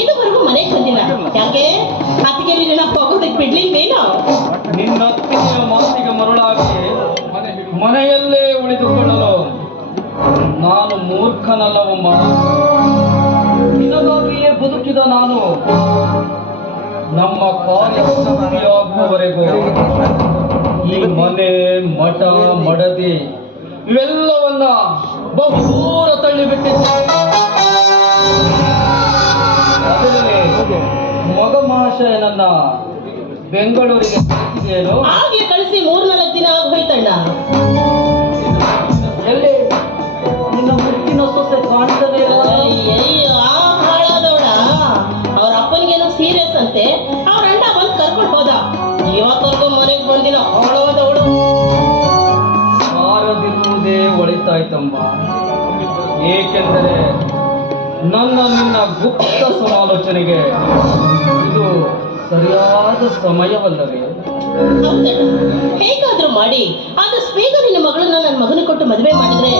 ಇದುವರೆಗೂ ಮನೆಗೆ ಬಂದಿಲ್ಲ ಯಾಕೆ? ಅತ್ತಿಗೆ ನಿನ್ನ ಹೋಗೋದಕ್ಕೆ ಬಿಡ್ಲಿಲ್ವೇನೋ ನಿನ್ನ ಮಾತಿಗೆ ಮರುಳಾಗಿ ಮನೆಯಲ್ಲೇ ಉಳಿದುಕೊಳ್ಳಲು ನಾನು ಮೂರ್ಖನಲ್ಲವಮ್ಮ. ನಿನಗಾಗಿಯೇ ಬದುಕಿದ ನಾನು ನಮ್ಮ ಕಾರ್ಯಾಗುವವರೆಗೂ ಈ ಮನೆ ಮಠ ಮಡದಿ ಇವೆಲ್ಲವನ್ನ ಬಹುದೂರ ಮಹಾಶಯನನ್ನ ಬೆಂಗಳೂರಿಗೆ ಕಳಿಸಿದೆಯೇನೋ ಆಗ್ಲೇ ಕಳಿಸಿ ಮೂರ್ನಾಲ್ಕು ದಿನ ಆಗೋಯ್ತಣ್ಣ ಎಲ್ಲಿ? ನಿನ್ನ ಮುಟ್ಟಿನ ಸೊಸೆ ಕಾಣ್ತದೆ ಅವ್ರ ಅಪ್ಪನಿಗೇನೋ ಸೀರಿಯಸ್ ಅಂತೆ. ಅವ್ರ ಅಣ್ಣ ಬಂದು ಕರ್ಕೊಂಡು ಹೋದ. ಇವತ್ತವರೆಗೂ ಮನೆಗೆ ಬಂದಿಲ್ಲ ಹಾಳಾದವಳು ಬಾರದಿರುವುದೇ ಒಳಿತಾಯ್ತಮ್ಮ ಏಕೆಂದರೆ ನನ್ನ ನಿನ್ನ ಗುಪ್ತ ಸಮಾಲೋಚನೆಗೆ ಇದು ಸರಿಯಾದ ಸಮಯವಲ್ಲವೇ? ಹೇಗಾದ್ರೂ ಮಾಡಿ. ಆದಷ್ಟು ಬೇಗ ನಿನ್ನ ಮಗಳನ್ನ ನನ್ನ ಮಗನ ಕೊಟ್ಟು ಮದುವೆ ಮಾಡಿದ್ರೆ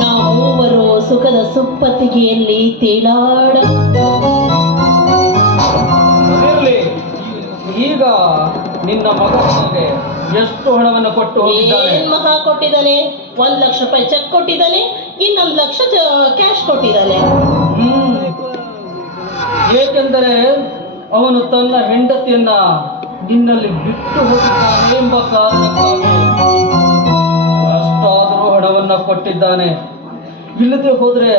ನಾವು ಮೂವರು ಸುಖದ ಸುಪ್ಪತ್ತಿಗೆಯಲ್ಲಿ ತೇಲಾಡ. ಅದಿರಲಿ. ಈಗ ನಿನ್ನ ಮಗ ಎಷ್ಟು ಹಣವನ್ನು ಕೊಟ್ಟು ಹೋಗಿದ್ದಾನೆ? ಏನ್ ಮಹಾ ಕೊಟ್ಟಿದ್ದಾನೆ? ಒಂದ್ ಲಕ್ಷ ರೂಪಾಯಿ ಚೆಕ್ ಕೊಟ್ಟಿದ್ದಾನೆ ಇನ್ನೊಂದು ಲಕ್ಷ ಕ್ಯಾಶ್ ಕೊಟ್ಟಿದ್ದಾನೆ. ಹ್ಮ್. ಏಕೆಂದರೆ ಅವನು ತನ್ನ ಹೆಂಡತಿಯನ್ನ ನಿನ್ನಲ್ಲಿ ಬಿಟ್ಟು ಹೋಗಿದ್ದಾನೆ ಎಂಬ ಕಾರಣಕ್ಕಾಗಿ ಅಷ್ಟಾದರೂ ಹಣವನ್ನ ಕೊಟ್ಟಿದ್ದಾನೆ. ಇಲ್ಲದೆ ಹೋದ್ರೆ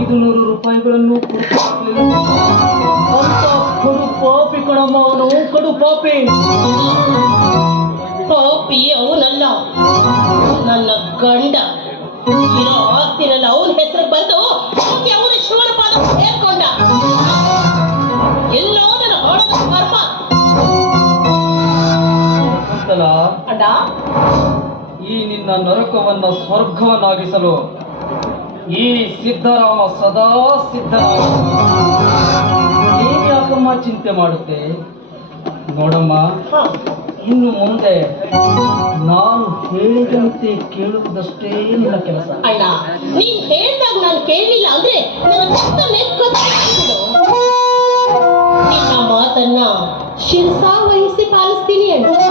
ಐದು ನೂರು ರೂಪಾಯಿಗಳನ್ನು. ಅಂತ ಕಡು ಪಾಪಿ ಕಣಮ್ಮ ಅವನು, ಕಡು ಪಾಪಿ. ಪಾಪಿ ಅವನಲ್ಲ ನನ್ನ ಗಂಡ. ಇರೋ ಅಣ್ಣ ಈ ನಿನ್ನ ನರಕವನ್ನ ಸ್ವರ್ಗವನ್ನಾಗಿಸಲು ಈ ಸಿದ್ಧರಾಮ ಸದಾ ಸಿದ್ಧರಾಮ ನೀನ್ ಯಾಕಮ್ಮ ಚಿಂತೆ ಮಾಡುತ್ತೆ? ನೋಡಮ್ಮ ಇನ್ನು ಮುಂದೆ ನಾನು ಹೇಳಿದಂತೆ ಕೇಳುವುದಷ್ಟೇ ನಿನ್ನ ಕೆಲಸ. ಅಲ್ಲ ನೀನ್ ಹೇಳಿದಾಗ ನಾನು ಕೇಳಲಿಲ್ಲ ಅಂದ್ರೆ ನನ್ನ ಮಾತನ್ನ ಶಿರಸಾ ವಹಿಸಿ ಪಾಲಿಸ್ತೀನಿ ಸರಿಯಮ್ಮ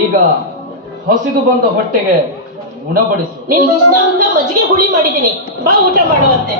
ಈಗ ಹಸಿದು ಬಂದ ಹೊಟ್ಟೆಗೆ ಉಣಬಡಿಸು. ಇಷ್ಟ ಅಂತ ಮಜ್ಜಿಗೆ ಹುಳಿ ಮಾಡಿದ್ದೀನಿ. ಬಾ ಊಟ ಮಾಡುವಂತೆ.